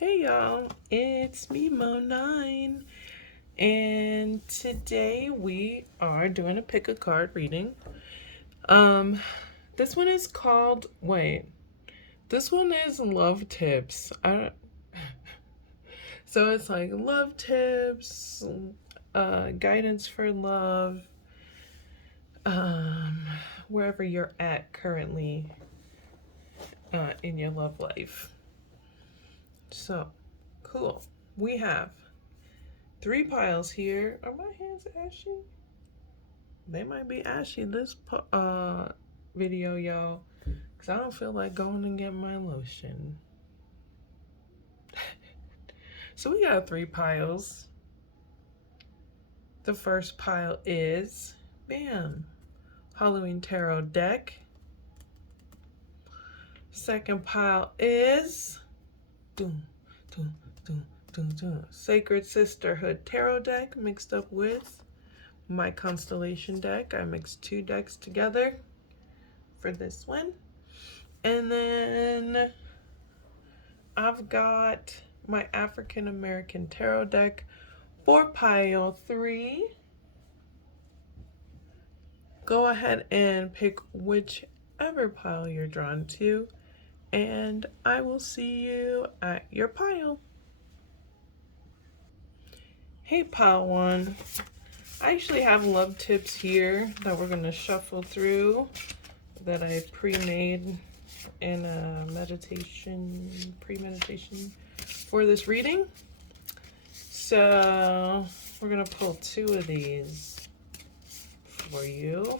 Hey y'all, it's me Mo9, and today we are doing a pick a card reading. This one is called this one is love tips. So it's like love tips, guidance for love, um, wherever you're at currently in your love life. So cool. We have 3 piles here. Are my hands ashy? They might be ashy this video, y'all, because I don't feel like going and getting my lotion. So we got 3 piles. The first pile is, bam, Halloween Tarot deck. Second pile is, doom, doom, doom, doom, doom, Sacred Sisterhood Tarot deck mixed up with my Constellation deck. I mixed 2 decks together for this one. And then I've got my African American Tarot deck for pile 3. Go ahead and pick whichever pile you're drawn to, and I will see you at your pile. Hey, pile 1. I actually have love tips here that we're going to shuffle through that I pre-made in a pre-meditation for this reading. So we're gonna pull 2 of these for you.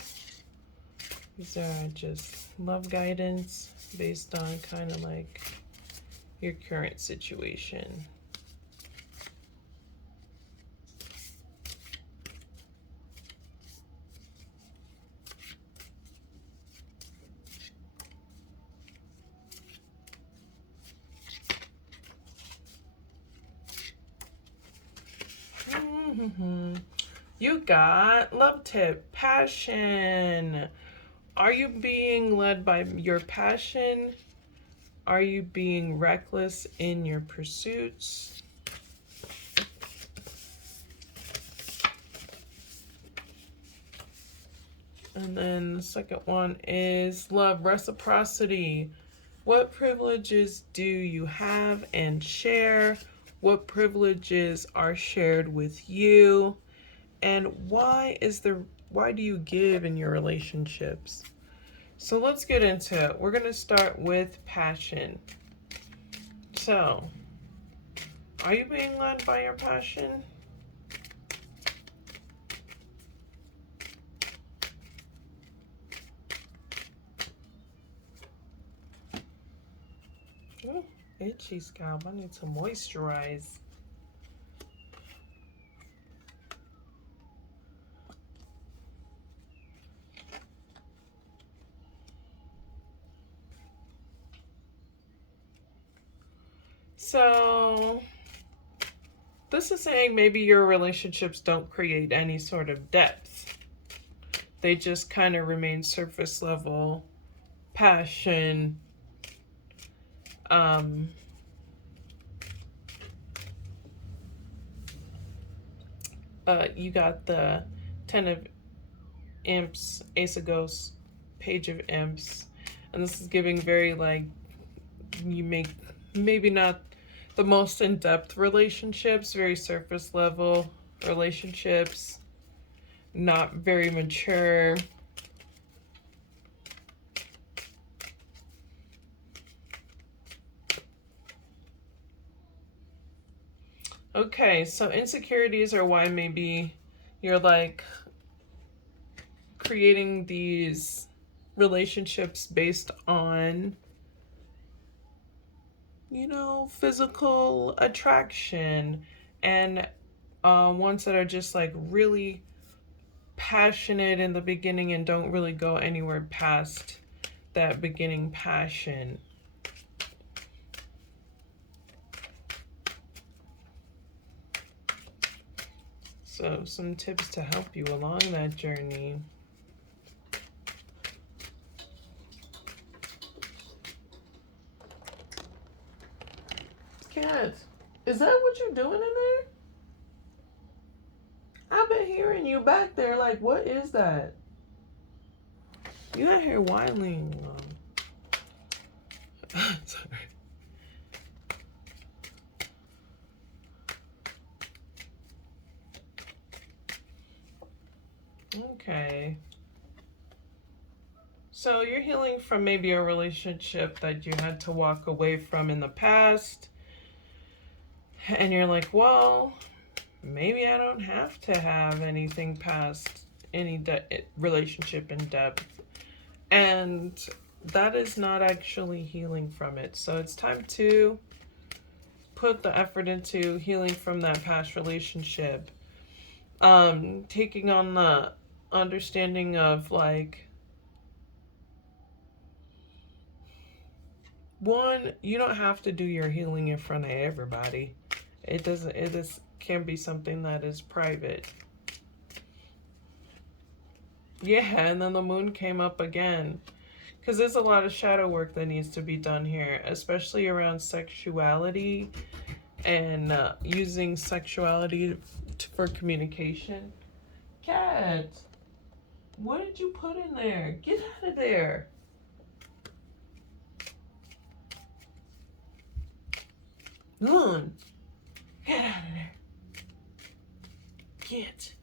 These are just love guidance based on kind of like your current situation. You got love tip, passion. Are you being led by your passion? Are you being reckless in your pursuits? And then the second one is love, reciprocity. What privileges do you have and share? What privileges are shared with you? And why do you give in your relationships? So let's get into it. We're going to start with passion. So, are you being led by your passion? Ooh, itchy scalp. I need to moisturize. So, this is saying maybe your relationships don't create any sort of depth. They just kind of remain surface level, passion, you got the 10 of Imps, Ace of Ghosts, Page of Imps, and this is giving very like, you make maybe not the most in-depth relationships, very surface level relationships, not very mature. Okay, so insecurities are why maybe you're like creating these relationships based on, you know, physical attraction, and ones that are just like really passionate in the beginning and don't really go anywhere past that beginning passion. So some tips to help you along that journey. Cat, is that what you're doing in there? I've been hearing you back there. Like, what is that? You out here whining. Sorry. Okay. So you're healing from maybe a relationship that you had to walk away from in the past. And you're like, well, maybe I don't have to have anything past any relationship in depth. And that is not actually healing from it. So it's time to put the effort into healing from that past relationship. Taking on the understanding of like, one, you don't have to do your healing in front of everybody. It can be something that is private. Yeah, and then the moon came up again. Because there's a lot of shadow work that needs to be done here, especially around sexuality and using sexuality for communication. Cat, what did you put in there? Get out of there. Moon, get out of there. Get.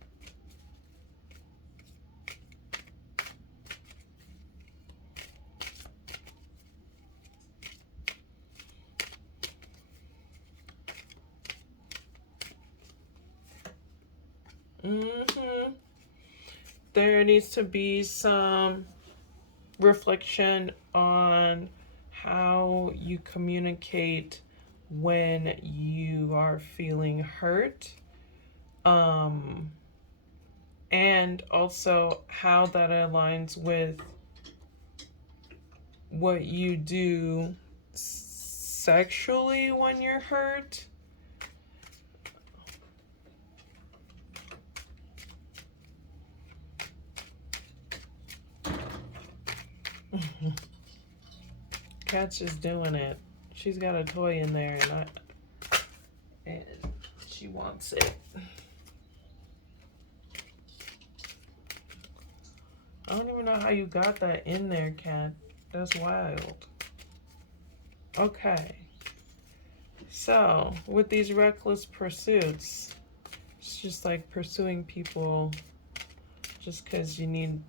There needs to be some reflection on how you communicate when you are feeling hurt. And also how that aligns with what you do sexually when you're hurt. Cat's just doing it. She's got a toy in there and she wants it. I don't even know how you got that in there, Cat. That's wild. Okay. So, with these reckless pursuits, it's just like pursuing people just because you need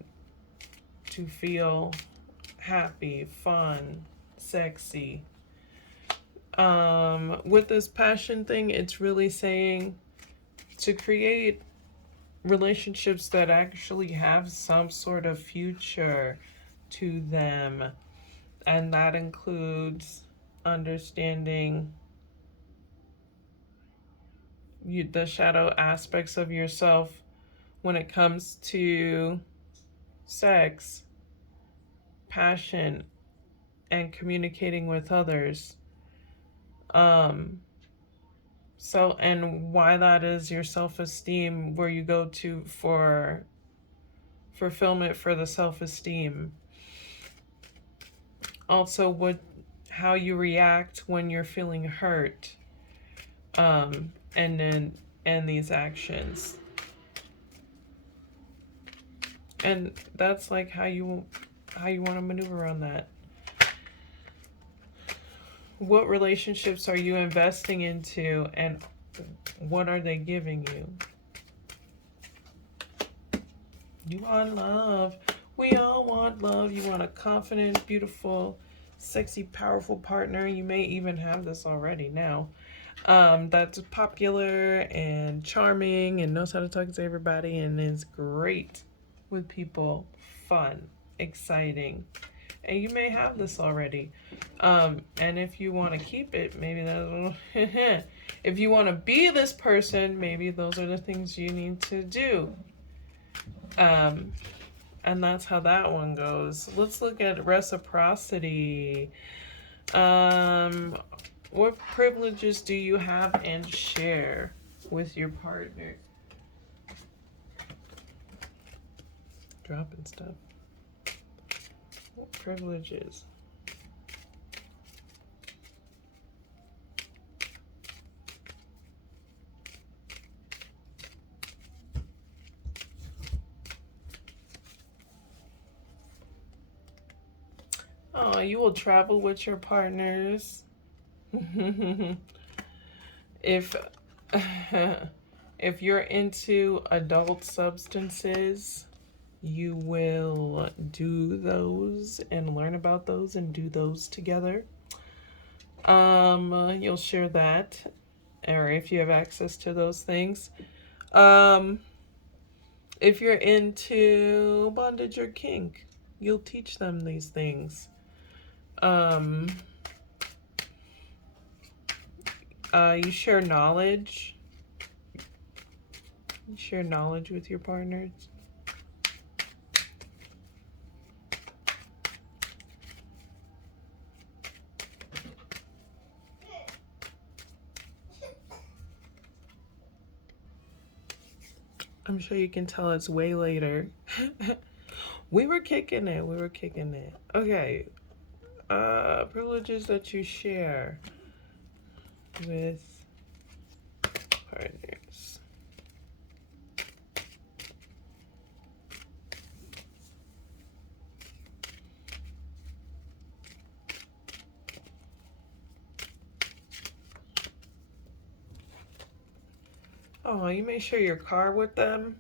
to feel happy, fun, sexy. With this passion thing, it's really saying to create relationships that actually have some sort of future to them. And that includes understanding the shadow aspects of yourself when it comes to sex, passion, and communicating with others. So, and why that is your self-esteem, where you go to for fulfillment for the self-esteem. Also, how you react when you're feeling hurt, and these actions. And that's like how you want to maneuver on that. What relationships are you investing into, and what are they giving you? You want love. We all want love. You want a confident, beautiful, sexy, powerful partner. You may even have this already now. That's popular and charming and knows how to talk to everybody and is great with people, fun, exciting. And you may have this already. And if you want to keep it, maybe that's if you want to be this person, maybe those are the things you need to do. And that's how that one goes. Let's look at reciprocity. What privileges do you have and share with your partner? Dropping stuff. What privileges? You will travel with your partners. if if you're into adult substances, you will do those and learn about those and do those together. You'll share that, or if you have access to those things. Um, if you're into bondage or kink, you'll teach them these things. Um, you share knowledge. You share knowledge with your partners. I'm sure you can tell it's way later. We were kicking it. We were kicking it. Okay. Privileges that you share with partners. Oh, you may share your car with them.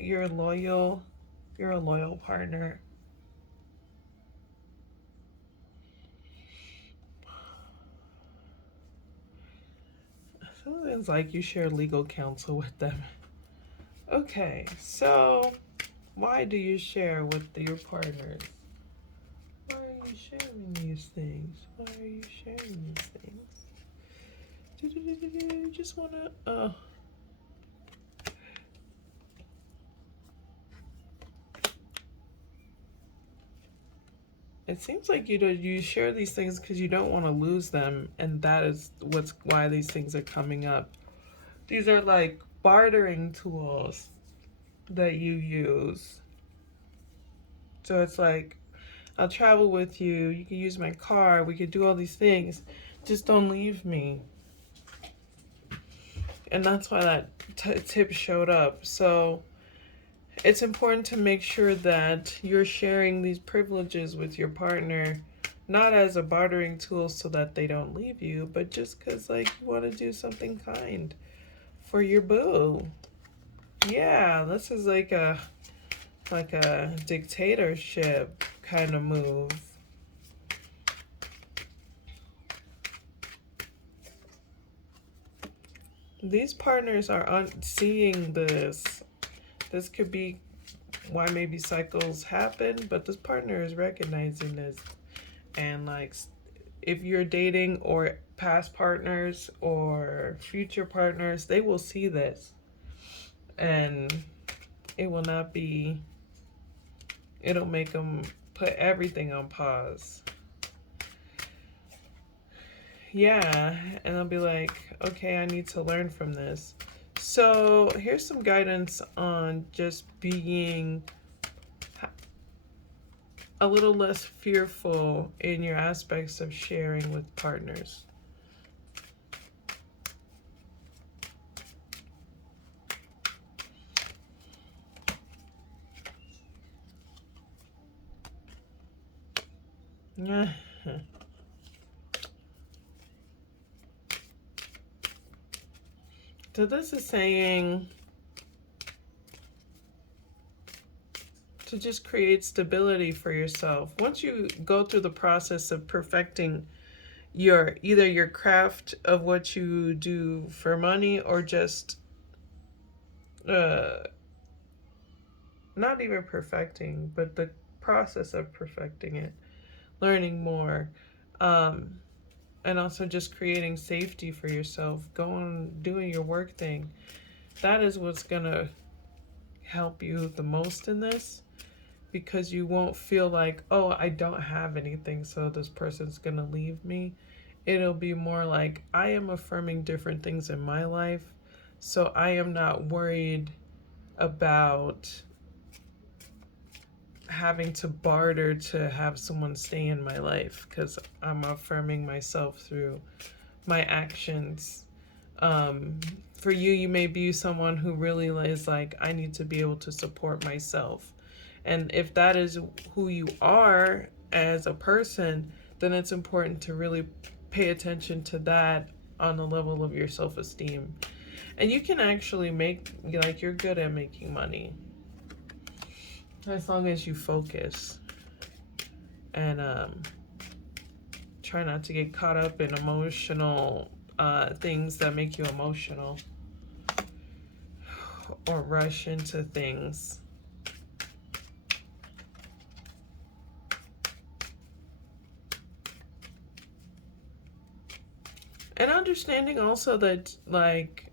You're a loyal partner. Something's like you share legal counsel with them. Okay, so why do you share with your partners? Why are you sharing these things? Why are you sharing these things? Just wanna It seems like you share these things because you don't want to lose them, and that is why these things are coming up. These are like bartering tools that you use. So it's like, I'll travel with you. You can use my car. We could do all these things. Just don't leave me. And that's why that tip showed up. So it's important to make sure that you're sharing these privileges with your partner, not as a bartering tool so that they don't leave you, but just because like you want to do something kind for your boo. Yeah, this is like a dictatorship kind of move. These partners are seeing this. This could be why maybe cycles happen, but this partner is recognizing this. And like, if you're dating or past partners or future partners, they will see this. And it will not be, it'll make them put everything on pause. Yeah, and I'll be like, okay, I need to learn from this. So here's some guidance on just being a little less fearful in your aspects of sharing with partners. Yeah. So this is saying to just create stability for yourself. Once you go through the process of perfecting either your craft of what you do for money, or just not even perfecting, but the process of perfecting it, learning more, and also just creating safety for yourself, doing your work thing. That is what's gonna help you the most in this, because you won't feel like, oh, I don't have anything, so this person's gonna leave me. It'll be more like, I am affirming different things in my life, so I am not worried about having to barter to have someone stay in my life, because I'm affirming myself through my actions. For you, you may be someone who really is like, I need to be able to support myself. And if that is who you are as a person, then it's important to really pay attention to that on the level of your self-esteem. And you can actually make, like, you're good at making money as long as you focus and try not to get caught up in emotional things that make you emotional or rush into things. And understanding also that, like,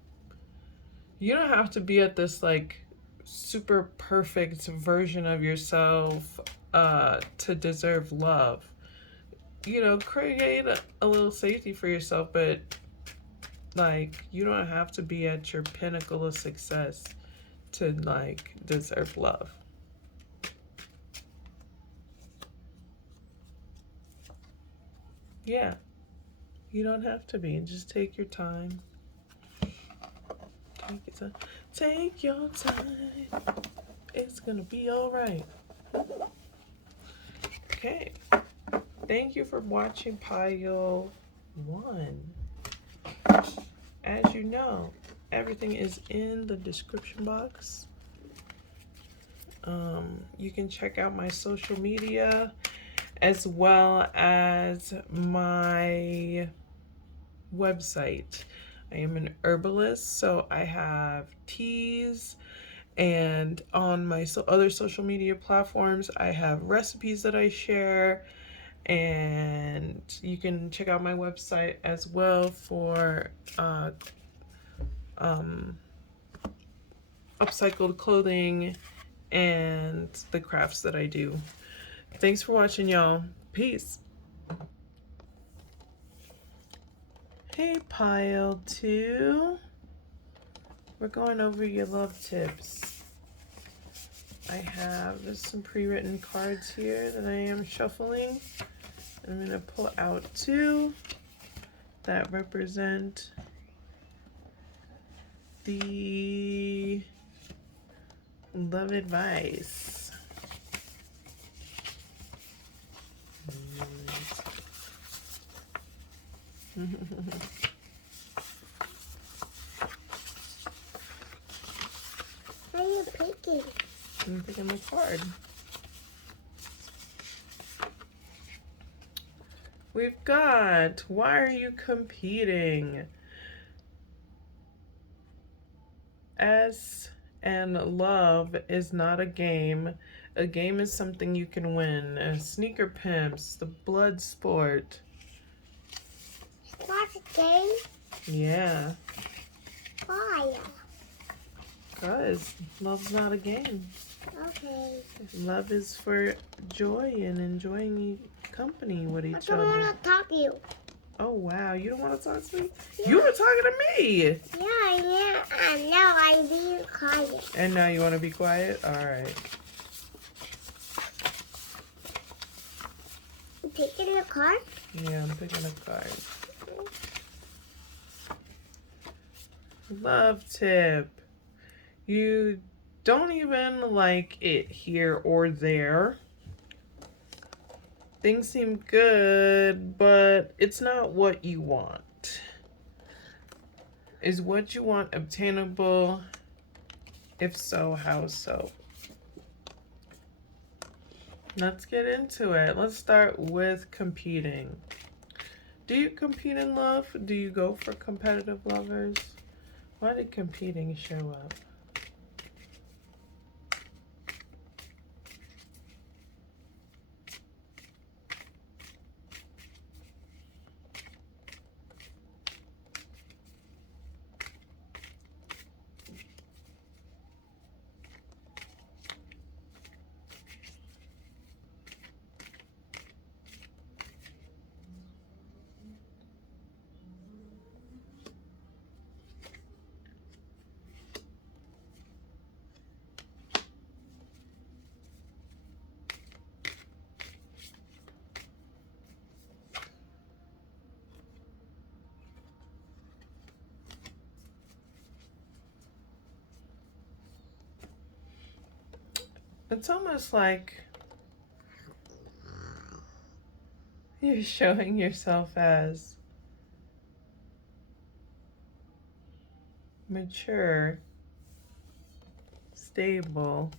you don't have to be at this, like, super perfect version of yourself to deserve love. You know, create a little safety for yourself, but, like, you don't have to be at your pinnacle of success to, like, deserve love. Yeah, you don't have to be. Just take your time. Take your time. Take your time. It's gonna be all right. Okay. Thank you for watching Pile 1. As you know, everything is in the description box. You can check out my social media as well as my website. I am an herbalist, so I have teas, and on my other social media platforms, I have recipes that I share, and you can check out my website as well for upcycled clothing and the crafts that I do. Thanks for watching, y'all. Peace. Hey, Pile 2. We're going over your love tips. I have some pre-written cards here that I am shuffling. I'm going to pull out 2 that represent the love advice. What are you picking? I'm picking the card. We've got, why are you competing? S and love is not a game. A game is something you can win. Sneaker pimps, the blood sport. It's not a game. Yeah. Why? Because love's not a game. Okay. Love is for joy and enjoying company with each I other. don't want to talk to you. Oh, wow. You don't want to talk to me? Yeah. You were talking to me. Yeah, I know. I'm being quiet. And now you want to be quiet? All right. You picking the card? Yeah, I'm picking a card. Love tip. You don't even like it here or there. Things seem good, but it's not what you want. Is what you want obtainable? If so, how so? Let's get into it. Let's start with competing. Do you compete in love? Do you go for competitive lovers? Why did competing show up? It's almost like you're showing yourself as mature, stable,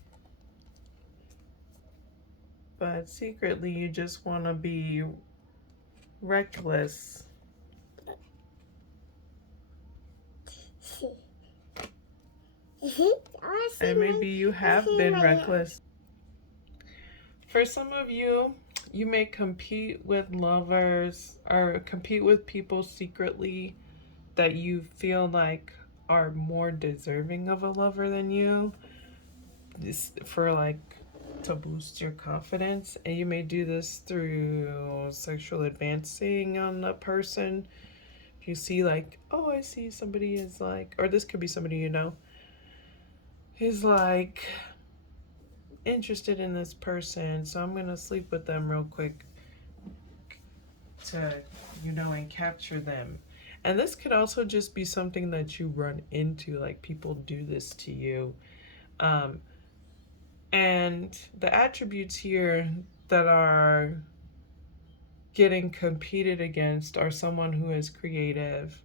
but secretly you just want to be reckless. And maybe you have been reckless. For some of you, you may compete with lovers or compete with people secretly that you feel like are more deserving of a lover than you. This for like to boost your confidence, and you may do this through sexual advancing on a person. If you see like, oh, I see somebody is like, or this could be somebody you know, is like interested in this person, so I'm gonna sleep with them real quick to, and capture them. And this could also just be something that you run into, like people do this to you. Um, and the attributes here that are getting competed against are someone who is creative,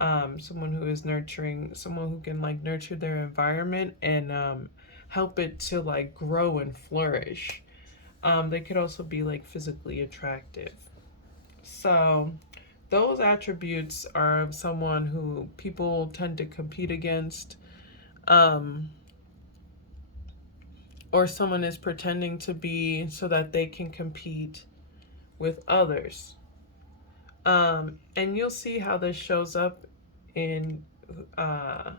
someone who is nurturing, someone who can like nurture their environment and help it to like grow and flourish. They could also be like physically attractive. So those attributes are of someone who people tend to compete against, um, or someone is pretending to be so that they can compete with others. And you'll see how this shows up in uh,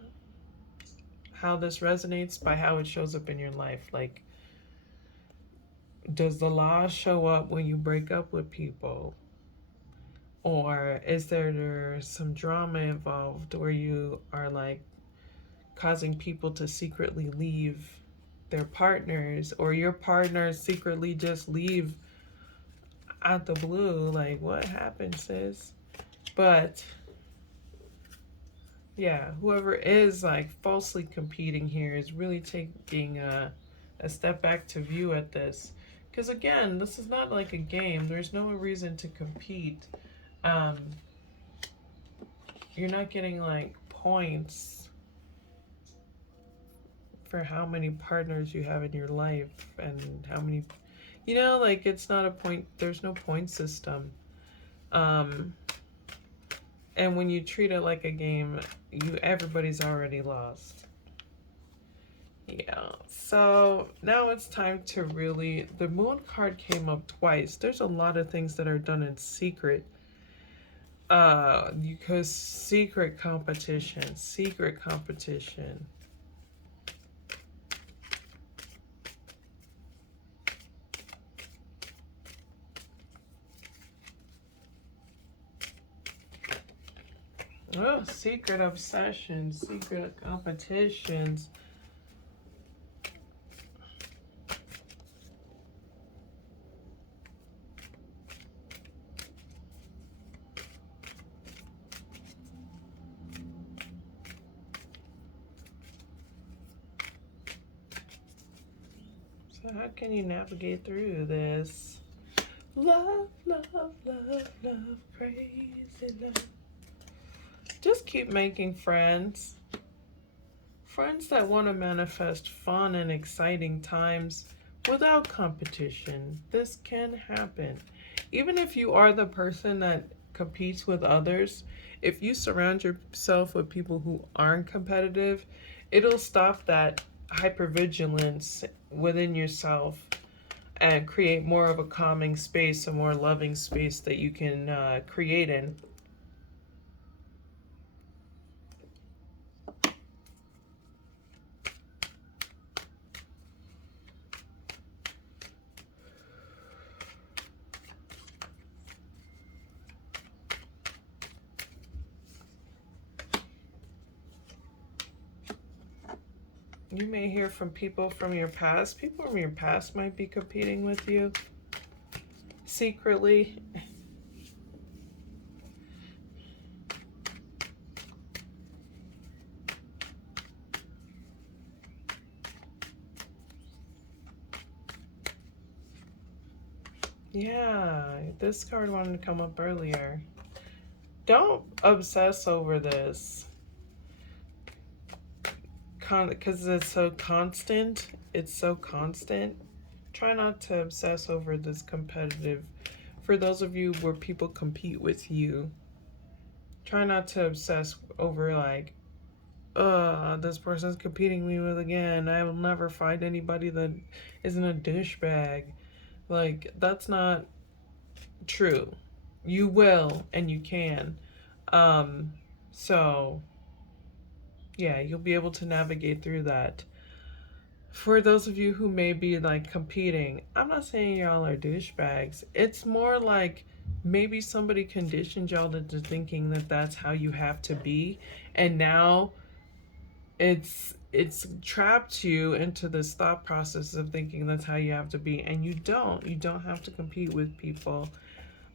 how this resonates by how it shows up in your life. Like, does the law show up when you break up with people? Or is there some drama involved where you are like causing people to secretly leave their partners, or your partners secretly just leave out the blue? Like, what happened, sis? But yeah, whoever is like falsely competing here is really taking a step back to view at this. Because again, this is not like a game, there's no reason to compete. Um, you're not getting like points for how many partners you have in your life and how many, like it's not a point, there's no point system. Um, and when you treat it like a game, everybody's already lost. Yeah, so now it's time to really, the moon card came up twice. There's a lot of things that are done in secret. Because secret competition, secret competition. Oh, secret obsessions, secret competitions. So how can you navigate through this? Love, love, love, love, crazy love. Just keep making friends. Friends that want to manifest fun and exciting times without competition. This can happen. Even if you are the person that competes with others, if you surround yourself with people who aren't competitive, it'll stop that hypervigilance within yourself and create more of a calming space, a more loving space that you can create in. You may hear from people from your past. People from your past might be competing with you secretly. Yeah, this card wanted to come up earlier. Don't obsess over this. Because it's so constant. It's so constant. Try not to obsess over this competitive. For those of you where people compete with you, try not to obsess over like, this person's competing me with again. I will never find anybody that isn't a douchebag. Like, that's not true. You will and you can. Um, so yeah, you'll be able to navigate through that. For those of you who may be like competing, I'm not saying y'all are douchebags. It's more like maybe somebody conditioned y'all into thinking that that's how you have to be, and now it's trapped you into this thought process of thinking that's how you have to be, and you don't have to compete with people.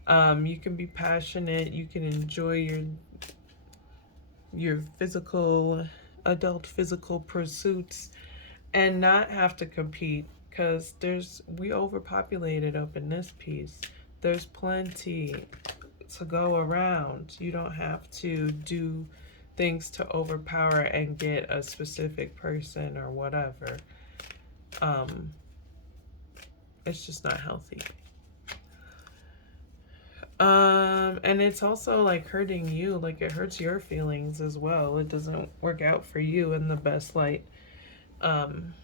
You can be passionate, you can enjoy your physical adult physical pursuits and not have to compete, because we overpopulated up in this piece. There's plenty to go around. You don't have to do things to overpower and get a specific person or whatever. um it's just not healthy. And it's also like hurting you, like it hurts your feelings as well. It doesn't work out for you in the best light. um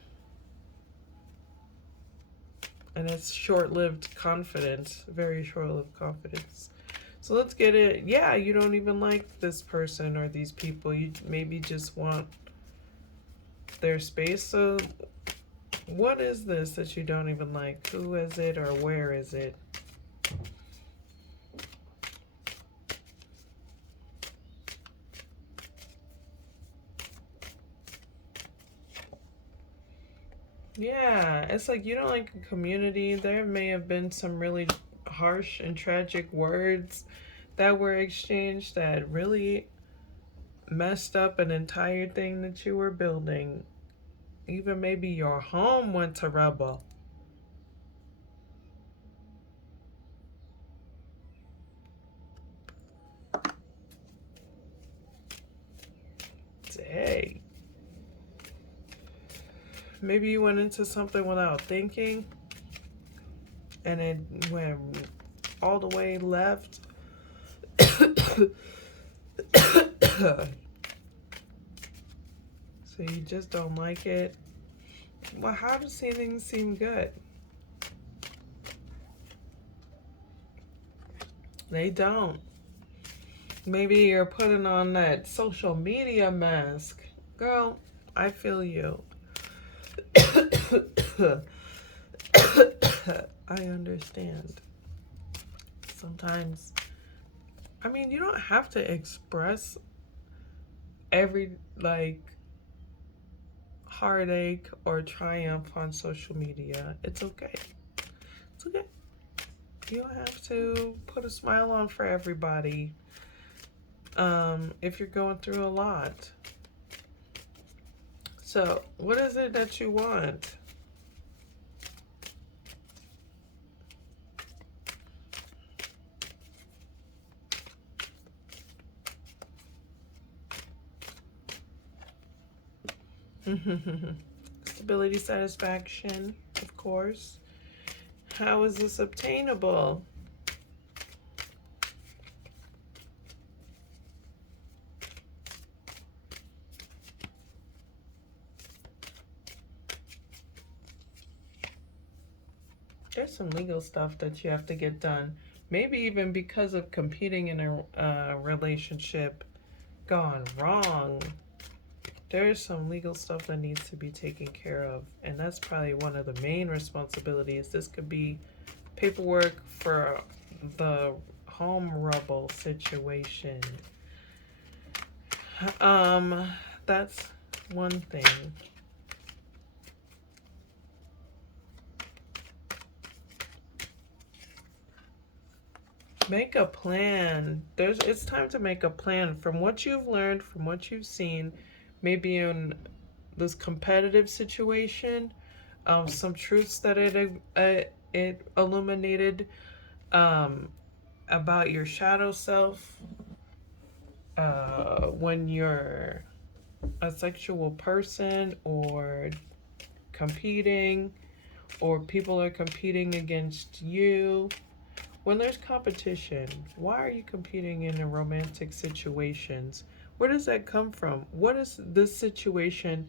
and it's short-lived confidence, very short-lived confidence. So let's get it. Yeah, you don't even like this person or these people. You maybe just want their space. So what is this that you don't even like? Who is it or where is it? Yeah, it's like you don't like a community. There may have been some really harsh and tragic words that were exchanged that really messed up an entire thing that you were building. Even maybe your home went to rubble. Dang. Maybe you went into something without thinking and it went all the way left. So you just don't like it. Well, how does things seem good? They don't. Maybe you're putting on that social media mask. Girl, I feel you. I understand. Sometimes, I mean, you don't have to express every, like, heartache or triumph on social media. It's okay. It's okay. You don't have to put a smile on for everybody. If you're going through a lot. So, what is it that you want? Stability, satisfaction, of course. How is this obtainable? There's some legal stuff that you have to get done. Maybe even because of competing in a relationship gone wrong. There's some legal stuff that needs to be taken care of. And that's probably one of the main responsibilities. This could be paperwork for the home rubble situation. That's one thing. Make a plan. It's time to make a plan from what you've learned, from what you've seen, maybe in this competitive situation, some truths that it it illuminated about your shadow self when you're a sexual person or competing, or people are competing against you. When there's competition, why are you competing in romantic situations? Where does that come from? What is this situation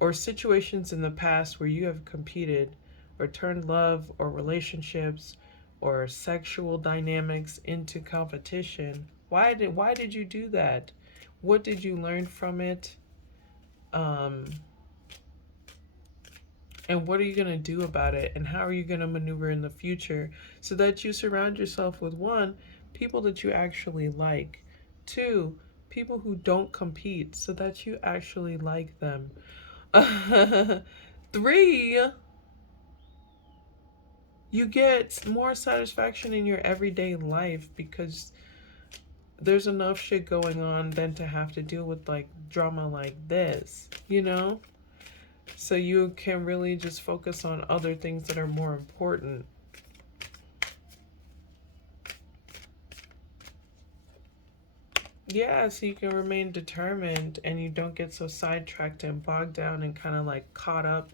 or situations in the past where you have competed or turned love or relationships or sexual dynamics into competition? Why did you do that? What did you learn from it? Um, and what are you going to do about it? And how are you going to maneuver in the future so that you surround yourself with, one, people that you actually like, two, people who don't compete so that you actually like them, three, you get more satisfaction in your everyday life because there's enough shit going on than to have to deal with like drama like this, you know? So you can really just focus on other things that are more important. Yeah, so you can remain determined and you don't get so sidetracked and bogged down and kind of like caught up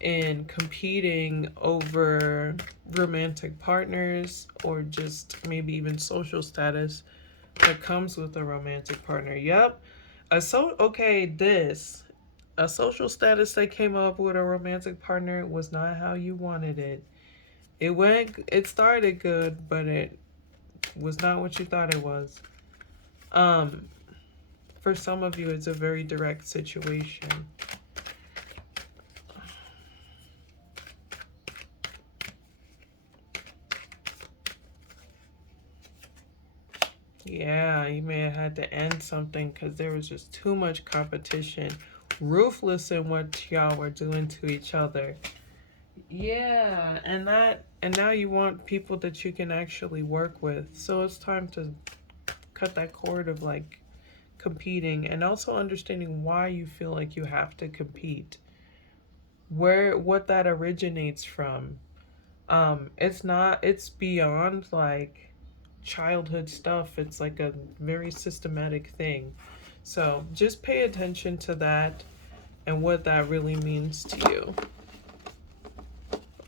in competing over romantic partners or just maybe even social status that comes with a romantic partner. Yep. A social status that came up with a romantic partner was not how you wanted it. It started good, but it was not what you thought it was. Um, for some of you, it's a very direct situation. Yeah, you may have had to end something because there was just too much competition, ruthless in what y'all were doing to each other. Yeah, and now you want people that you can actually work with. So it's time to cut that cord of like competing and also understanding why you feel like you have to compete. What that originates from. It's beyond like childhood stuff. It's like a very systematic thing. So just pay attention to that and what that really means to you.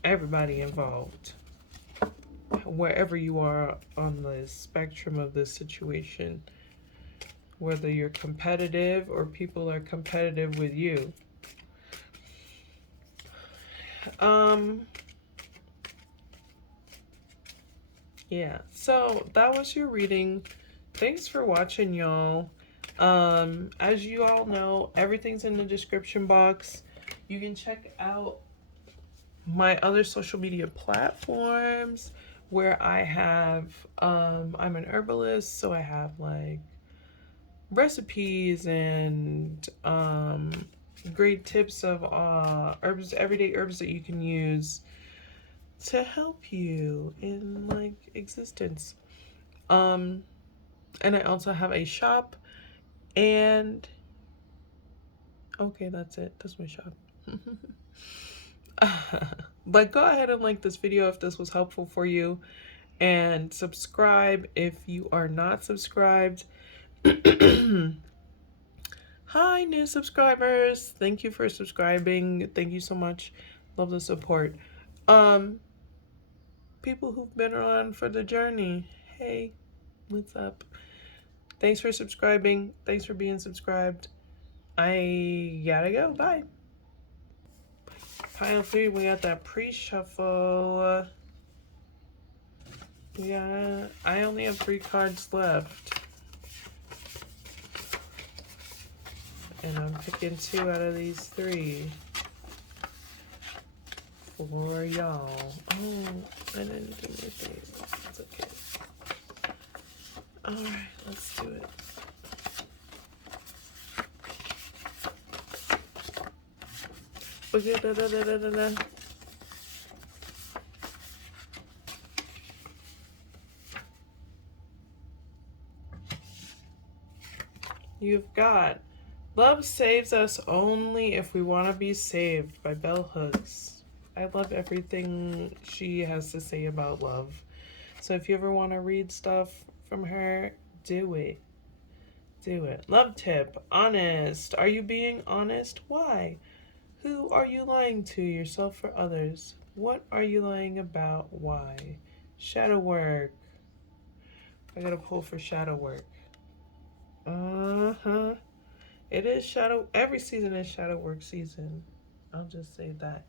Everybody involved, wherever you are on the spectrum of this situation, whether you're competitive or people are competitive with you. Um, yeah, so that was your reading. Thanks for watching, y'all. As you all know, everything's in the description box. You can check out my other social media platforms where I have I'm an herbalist, so I have like recipes and great tips of herbs, everyday herbs that you can use to help you in like existence. Um and I also have a shop, and okay, that's it. That's my shop. But go ahead and like this video if this was helpful for you, and subscribe if you are not subscribed. Hi, new subscribers. Thank you for subscribing. Thank you so much. Love the support. Um, People who've been around for the journey. Hey, what's up? Thanks for subscribing. Thanks for being subscribed. I gotta go. Bye. Pile 3, we got that pre-shuffle. Yeah, I only have 3 cards left. And I'm picking 2 out of these 3 for y'all. Oh, I didn't do my thing. It's okay. Alright, let's do it. Okay, da. You've got Love Saves Us Only If We Want to Be Saved by Bell Hooks. I love everything she has to say about love. So if you ever want to read stuff from her, do it. Do it. Love tip. Honest. Are you being honest? Why? Who are you lying to, yourself or others? What are you lying about? Why? Shadow work. I gotta pull for shadow work. Uh-huh. It is shadow. Every season is shadow work season. I'll just say that.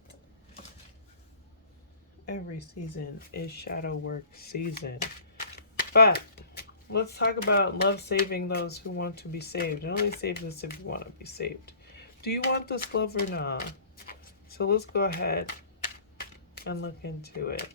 Every season is shadow work season. But let's talk about love saving those who want to be saved. And only save this if you want to be saved. Do you want this love or not? So let's go ahead and look into it.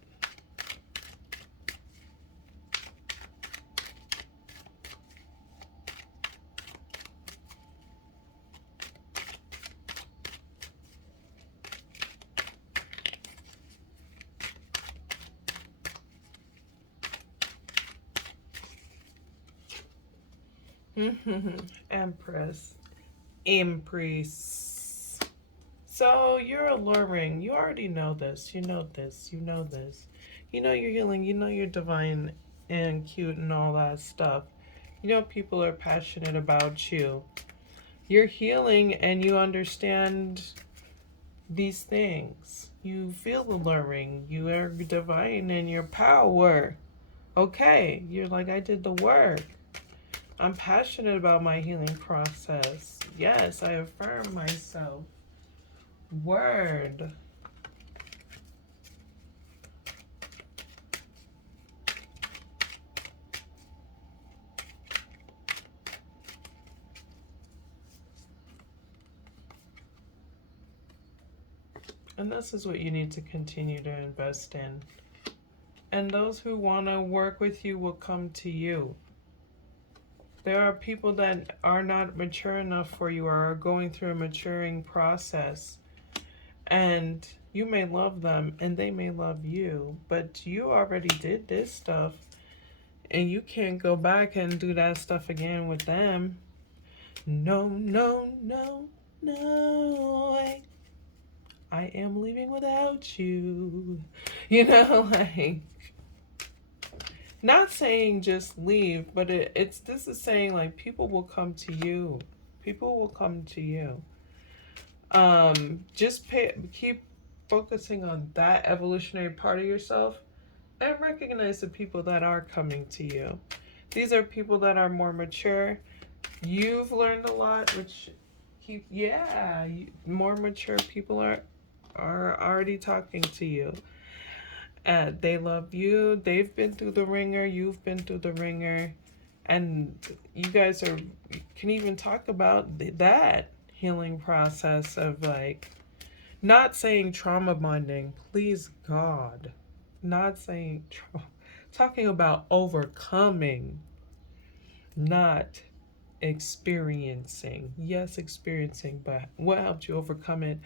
Empress. Empress. So you're alluring. You already know this. You know this. You know this. You know you're healing. You know you're divine and cute and all that stuff. You know people are passionate about you. You're healing and you understand these things. You feel alluring. You are divine in your power. Okay. You're like, I did the work. I'm passionate about my healing process. Yes, I affirm myself. Word. And this is what you need to continue to invest in. And those who want to work with you will come to you. There are people that are not mature enough for you or are going through a maturing process. And you may love them and they may love you. But you already did this stuff. And you can't go back and do that stuff again with them. No, no, no, no way. I am leaving without you. You know, like, not saying just leave, but this is saying like people will come to you. People will come to you. Just keep focusing on that evolutionary part of yourself and recognize the people that are coming to you. These are people that are more mature. You've learned a lot, which more mature people are already talking to you. They love you. They've been through the ringer. You've been through the ringer. And you guys can even talk about that healing process of like, not saying trauma bonding, please God. Not saying, talking about overcoming, not experiencing. Yes, experiencing, but what helped you overcome it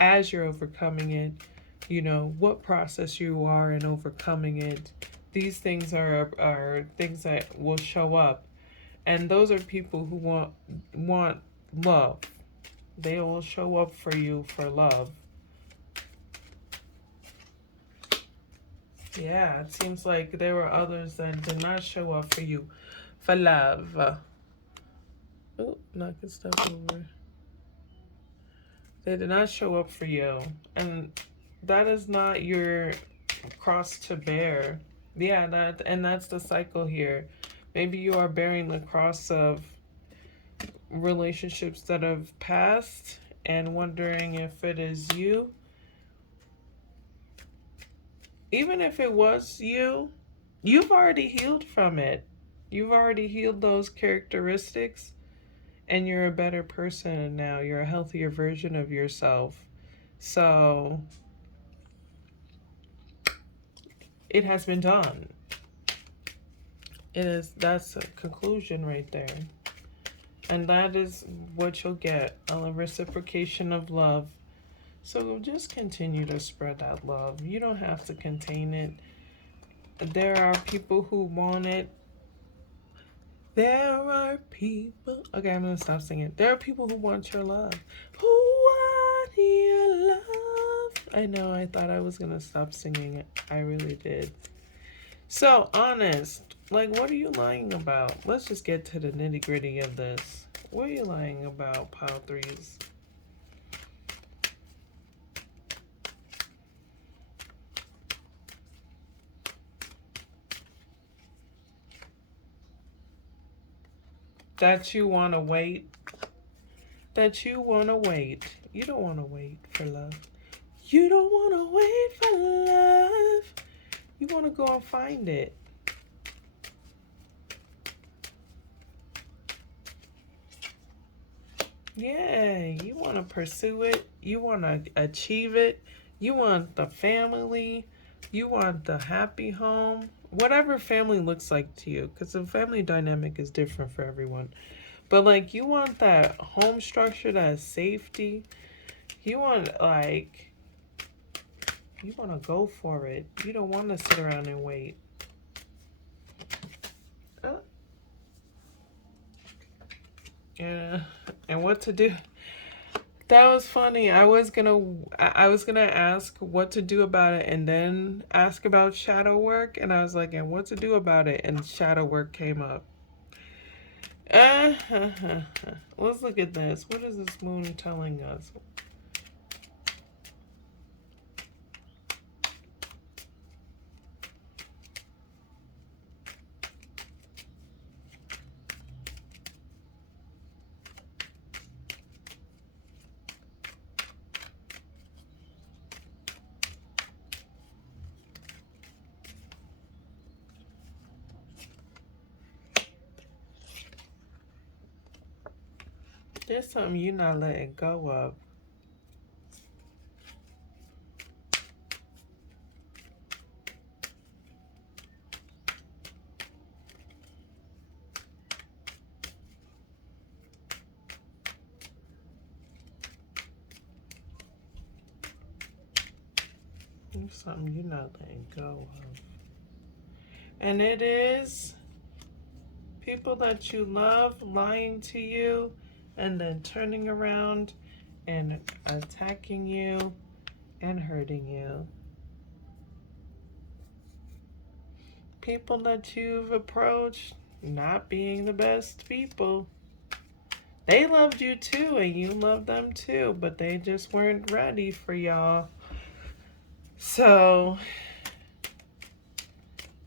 as you're overcoming it? You know, what process you are in overcoming it. These things are things that will show up. And those are people who want love. They will show up for you for love. Yeah, it seems like there were others that did not show up for you for love. Oh, knocking stuff over. They did not show up for you. And that is not your cross to bear. Yeah, that's the cycle here. Maybe you are bearing the cross of relationships that have passed and wondering if it is you. Even if it was you, you've already healed from it. You've already healed those characteristics and you're a better person now. You're a healthier version of yourself. So it has been done. That's a conclusion right there. And that is what you'll get, a reciprocation of love. So just continue to spread that love. You don't have to contain it. There are people who want it. There are people. Okay, I'm going to stop singing. There are people who want your love. Who want your love? I know, I thought I was gonna stop singing it. I really did. So, honest, like, what are you lying about? Let's just get to the nitty gritty of this. What are you lying about, pile threes? That you want to wait? That you want to wait. You don't want to wait for love. You don't want to wait for love. You want to go and find it. Yeah, you want to pursue it. You want to achieve it. You want the family. You want the happy home. Whatever family looks like to you, because the family dynamic is different for everyone. But like, you want that home structure, that safety. You want, like, you want to go for it. You don't want to sit around and wait. Yeah, and what to do? That was funny. I was gonna ask what to do about it and then ask about shadow work, and I was like, and what to do about it, and shadow work came up. Uh, Let's look at this. What is this moon telling us? There's something you're not letting go of. There's something you're not letting go of. And it is people that you love lying to you and then turning around and attacking you and hurting you. People that you've approached not being the best people. They loved you too and you loved them too, but they just weren't ready for y'all. So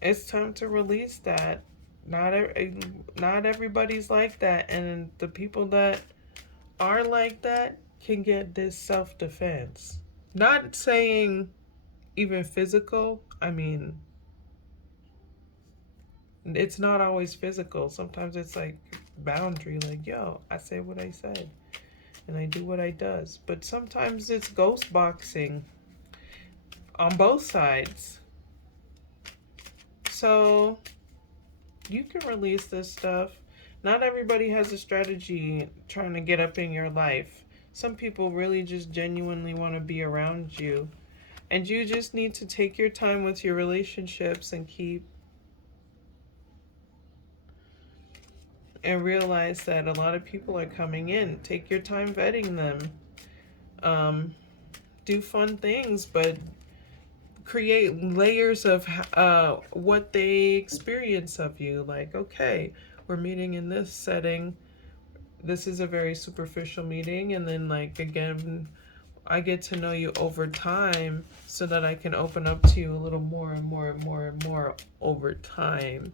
it's time to release that. Not everybody's like that, and the people that are like that can get this self-defense. Not saying even physical. I mean, it's not always physical. Sometimes it's like boundary, like, yo, I say what I said and I do what I does. But sometimes it's ghost boxing on both sides. So you can release this stuff. Not everybody has a strategy trying to get up in your life. Some people really just genuinely want to be around you. And you just need to take your time with your relationships and realize that a lot of people are coming in. Take your time vetting them. Do fun things, but create layers of what they experience of you. Like, okay, we're meeting in this setting. This is a very superficial meeting, and then, like, again, I get to know you over time so that I can open up to you a little more and more and more and more over time.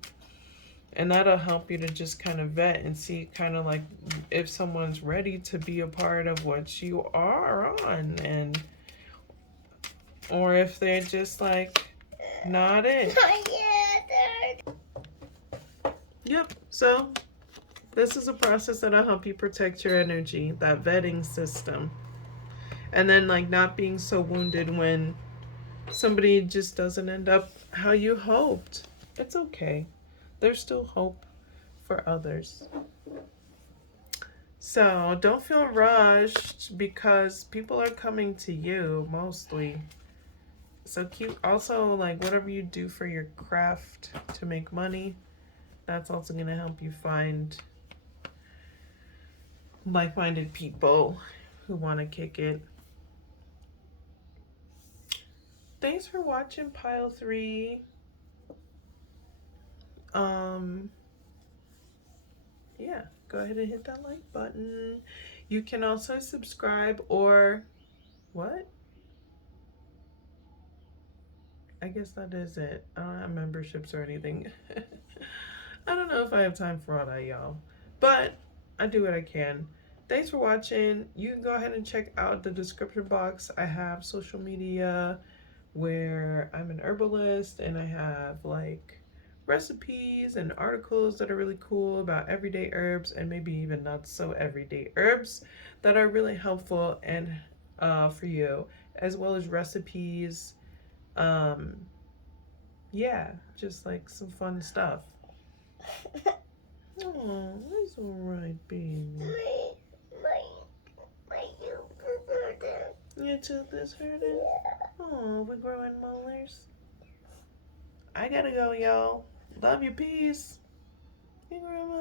And that'll help you to just kind of vet and see kind of like if someone's ready to be a part of what you are on, and or if they're just like not it. Yep. So this is a process that'll help you protect your energy, that vetting system. And then, like, not being so wounded when somebody just doesn't end up how you hoped. It's okay. There's still hope for others. So don't feel rushed because people are coming to you mostly. So keep also, like, whatever you do for your craft to make money, that's also going to help you find like-minded people who want to kick it. Thanks for watching Pile 3. Yeah, go ahead and hit that like button. You can also subscribe or what? I guess that is it. I don't have memberships or anything. I don't know if I have time for all that, y'all. But I do what I can. Thanks for watching. You can go ahead and check out the description box. I have social media where I'm an herbalist and I have like recipes and articles that are really cool about everyday herbs and maybe even not so everyday herbs that are really helpful and for you, as well as recipes. Um, yeah, just like some fun stuff. Oh, that's all right, baby. My tooth is hurting. Your tooth is hurting? Oh, we're growing molars. I gotta go, y'all. Love you, peace. You growing molars?